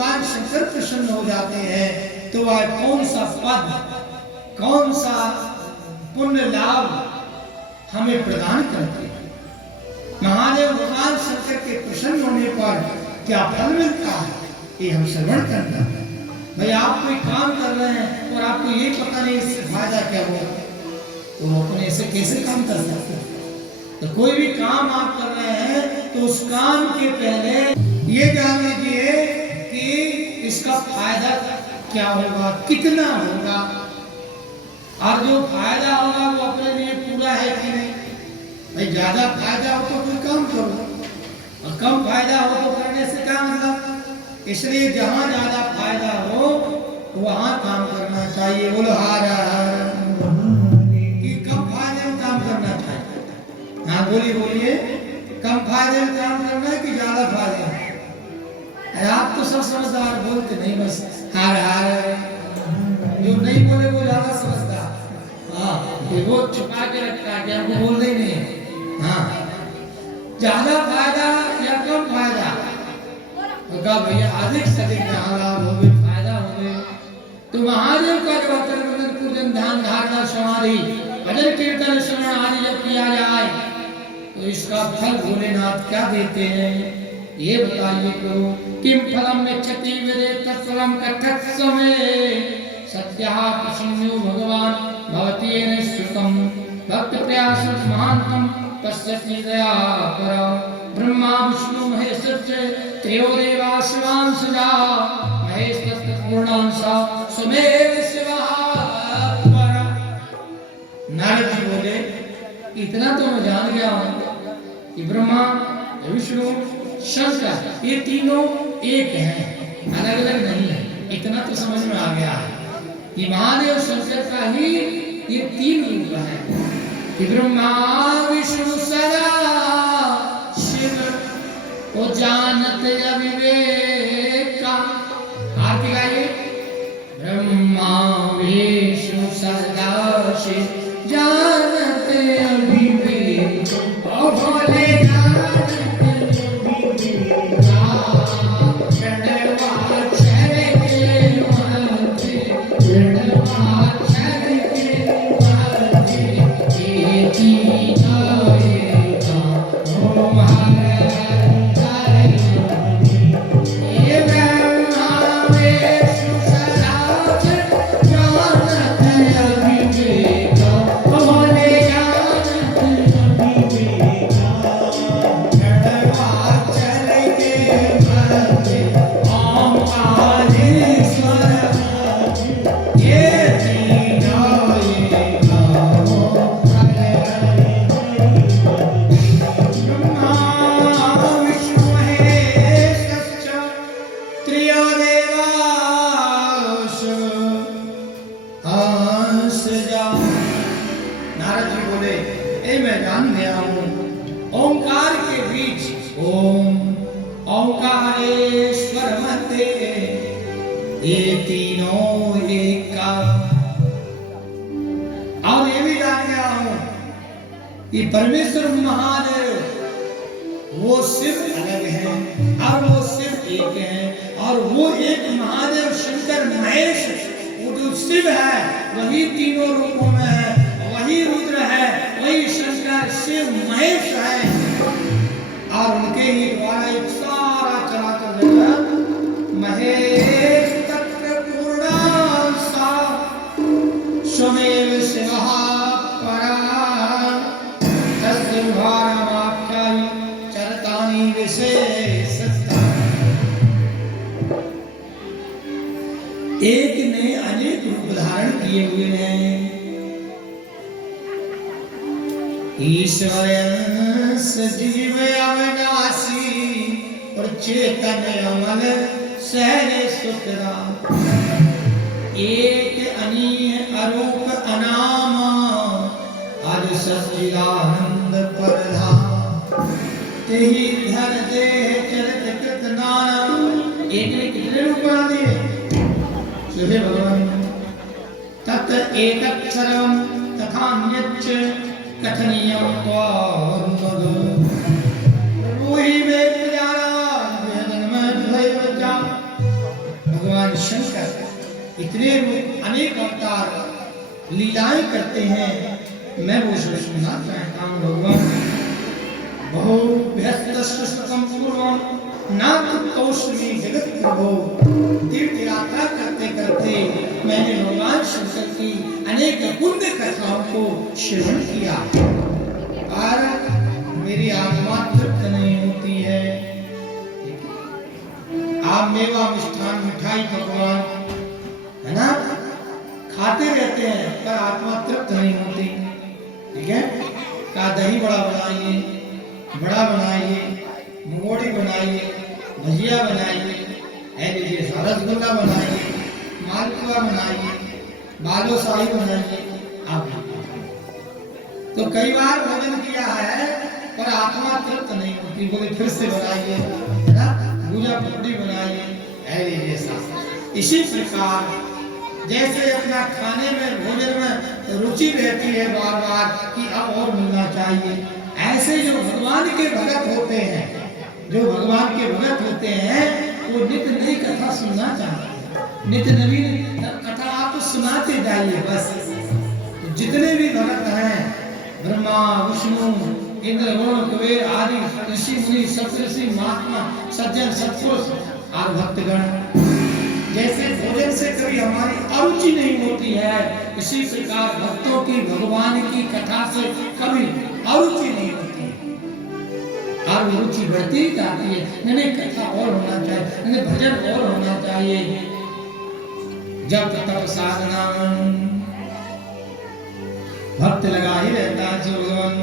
भगवान शंकर प्रसन्न हो जाते हैं तो वह कौन सा पद, कौन सा पुण्य लाभ हमें प्रदान करते हैं। महादेव भगवान शंकर के प्रसन्न होने पर क्या फल मिलता है, ये हम श्रवण करना है। भाई आप कोई काम कर रहे हैं और आपको ये पता नहीं इससे फायदा क्या होगा, तो अपने से कैसे काम कर सकते हैं। तो कोई भी काम आप कर रहे हैं तो उस काम के पहले ये जान लीजिए कि इसका फायदा क्या होगा, कितना होगा, और जो फायदा होगा वो अपने लिए पूरा है कि नहीं। भाई ज्यादा फायदा हो तो कोई काम करो, और कम फायदा हो तो करने से क्या मतलब। इसलिए जहां ज्यादा फायदा हो वहां काम करना चाहिए। बोलो हर हर, कि कम फायदे में काम करना चाहिए। हाँ बोलिए, कम फायदे में काम करना है कि ज्यादा फायदे में। आप तो सब समझदार, बोलते नहीं, बस हर हर, जो नहीं बोले वो ज्यादा समझदार। हाँ वो छुपा के रखता है, हमको बोलना ही नहीं है। हाँ ज्यादा फायदा या कम फायदा, तो कहा भैया अधिक से अधिक जहाँ लाभ हो गए, फायदा हो गए, तो महादेव का जो अतर्वंदन पूजन ध्यान धारणा समाधि भजन कीर्तन श्रवण आदि जब किया जाए तो इसका फल भोलेनाथ क्या देते हैं ये बताइए प्रभु। किम फलम गच्छति वेदेत तत्फलम कथत्समे सत्या प्रसन्नो भगवान भवति येन श्रुतम् भक्त प्रयासं महान्तम् पश्यति दया परा ब्रह्मा विष्णु महेश त्रयो देवा शिवांशजा महेश तत्पूर्णांशा स्वमेव शिवः परा। नारद जी बोले इतना तो मैं जान गया हूँ कि ब्रह्मा विष्णु शंकर ये तीनों एक हैं, अलग अलग नहीं है। इतना तो समझ में आ गया है कि महादेव शंकर का ही ये तीन रूप है कि ब्रह्मा विष्णु सदा शिव को जानत अविवेक। आरती गाइए। ब्रह्मा विष्णु सदा शिव जानत अविवेक, ओ भोले ओंकार के बीच ओम ओंकारेश्वर मते ये तीनों एक का। और ये भी जान गया हूं कि परमेश्वर महादेव वो सिर्फ अलग है और वो सिर्फ एक है, और वो एक महादेव शंकर महेश वो जो शिव है वही तीनों रूपों में है, वही रुद्र है, वही शंकर शिव महेश है, और उनके ही द्वारा एक सारा चराचर जगत महेश तत्र पूर्णांसा स्वमेव शिवः परा तस्य विभागमाख्यायि चरतानि विशेषतः। एक ने अनेक रूप धारण किए हुए हैं। ईश्वर सजीव अविनाशी और चेतन अमल सहज सुतरा, एक अनीय अरूप अनामा आज सच्चिदानंद परधाम तेहि धर दे चरित कृत नाना। एक ने कितने रूप बना दिए सुहे भगवान। तत् एकक्षरम तथान्यच्च कथनीयं त्वान्मद रूहि मे प्यारा वेदन में भयवचा भगवान शंकर इतने अनेक अवतार लीलाएं करते हैं, मैं वो सब सुनना चाहता हूँ। भगवान बहु व्यस्तम पूर्वम नाथोष्मी जगत प्रभु, तीर्थ यात्रा करते करते मैंने भगवान शंकर की अनेक पुण्य कथाओं को श्रवण किया और मेरी आत्मा तृप्त नहीं होती है। आप मेवा मिष्ठान मिठाई पकवान है ना खाते रहते हैं पर आत्मा तृप्त नहीं होती। ठीक है, का दही बड़ा बनाइए, बड़ा बनाइए, मुगोड़ी बनाइए, भजिया बनाइए, लीजिए रसगुल्ला बनाइए, मालपुआ बनाइए, बालूशाही बनाइए। आप तो कई बार भोजन किया है पर आत्मा तृप्त नहीं होती, बोले फिर से बनाइए, है ना, भूजा पकड़ी बनाइए, लीजिए। इसी प्रकार जैसे अपना खाने में भोजन में रुचि रहती है बार बार कि अब और मिलना चाहिए, ऐसे जो भगवान के भगत होते हैं, जो भगवान के भगत होते हैं वो नित्य नई कथा सुनना चाहते हैं, नित्य नवीन कथा आप सुनाते जाइए बस। तो जितने भी भगत हैं, ब्रह्मा विष्णु इंद्र वरुण कुबेर आदि ऋषि मुनि सप्तऋषि महात्मा सज्जन सत्पुरुष और भक्तगण, जैसे भोजन से कभी हमारी अरुचि नहीं होती है, इसी प्रकार भक्तों की भगवान की कथा से कभी अरुचि नहीं होती और रुचि बढ़ती ही जाती है। नहीं कथा और होना चाहिए, नहीं भजन और होना चाहिए। जब तप साधना भक्त लगा ही रहता है भगवान